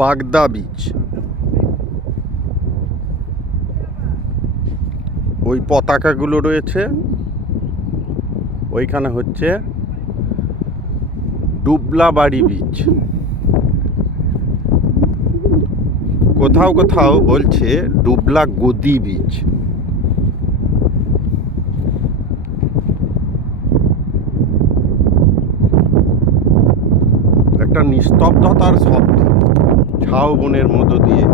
বাগদা বিচ ওই পতাকাগুলো রয়েছে। ওইখানে হচ্ছে ডুবলাবাড়ি বিচ কোথাও কোথাও বলছে ডুবলা গদি বিচ একটা নিস্তব্ধতার শব্দ ঝাউ বনের মধ্য দিয়ে